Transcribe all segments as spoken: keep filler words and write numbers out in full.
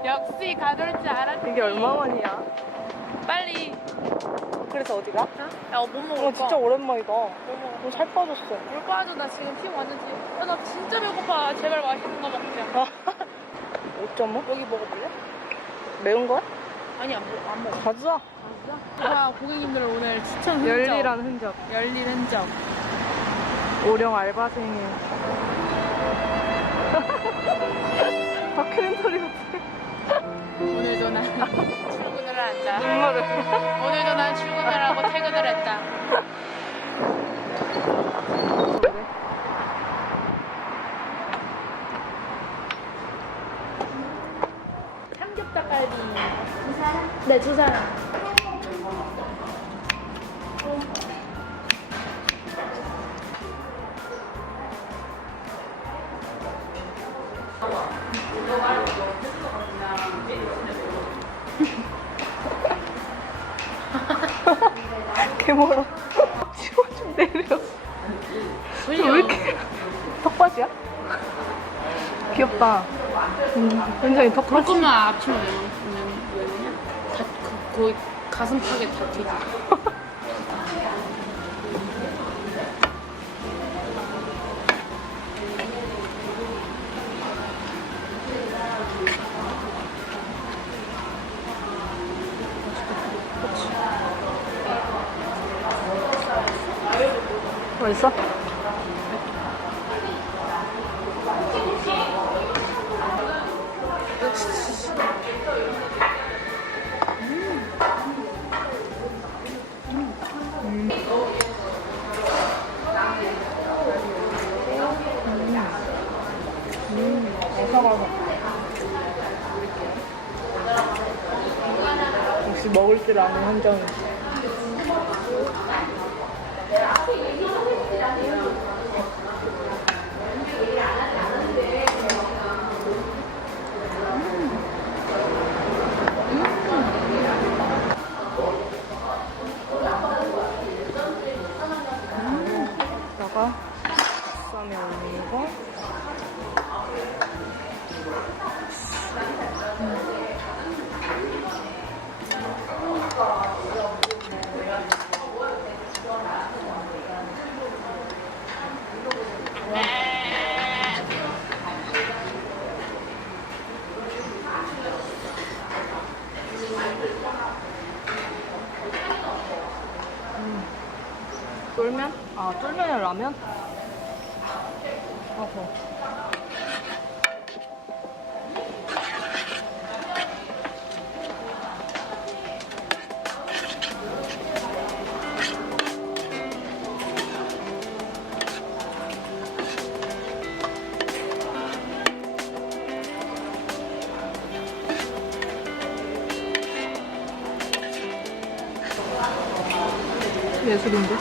역시 가져올 줄 알았지. 이게 얼마만이야? 빨리. 그래서 어디가? 야, 뭐 먹을까? 어, 진짜 오랜만이다. 뭐 먹을까? 너무 살 빠졌어. 물 빠져. 나 지금 피 완전 지. 야, 나 진짜 배고파. 제발 맛있는 거 먹자. 오 점 오? 여기 먹어볼래? 매운 거야? 아니, 안, 먹, 안 먹어. 가자. 와, 고객님들 오늘 추천 흔적. 열일한 흔적. 열일 흔적. 오령 알바생이. 박혜린 소리 같아. 오늘도 난 출근을 한다. 눈물을. 오늘도 난 출근을 하고 퇴근을 했다. 삼겹닭갈비. 두 사람? 네, 두 사람. 개멀어. 치워 좀 내려. 왜 이렇게 턱받이야? 귀엽다. 음, 굉장히 턱받이. 그럴 거면 앞치마 왜 넣냐? 다, 그, 거의 가슴팍에 다 튀지. 맛있어? 역시 먹을 줄 아는 한정이. 여기다가 쌈에 올리는 거. 쫄면? 아, 쫄면에 라면? 어허. 예술인데?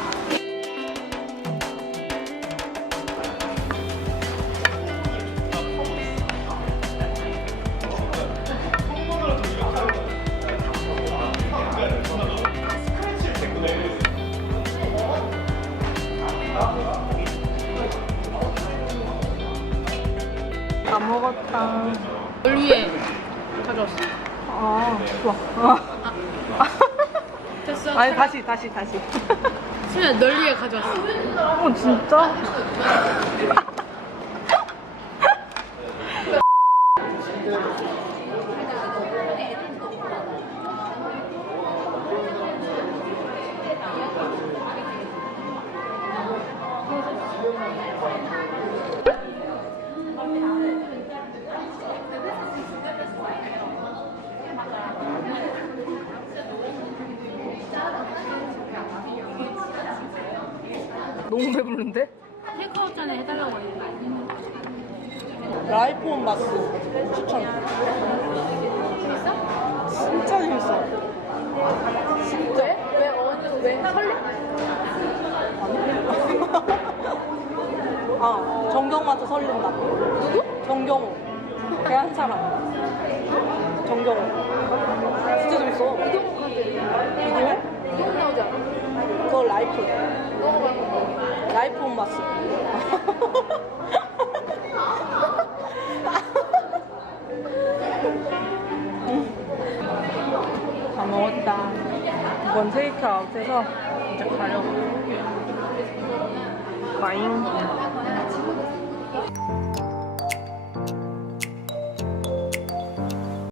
다 먹었다. 널 위해 가져왔어. 아, 좋아. 아. 됐어. 아니, 다시, 다시, 다시. 수야, 널 위해 가져왔어. 어, 진짜? 너무 배부른데? 테이크아웃 전에 해달라고 했는데. 라이프온 마스 추천. 재밌어? 진짜 재밌어. 진짜. 왜? 왜? 어느? 왜? 설레? 아, 정경마저 설렌다. 누구? 정경호. 걔 한 사람. 정경호. 진짜 재밌어. 이동욱 카드. 이동호? 이동욱 나오지 않아? 그거 라이프. 너무 많은 거. 라이프온 마스. 다 먹었다. 이번 테이크아웃해서 이제 가려고. 마잉.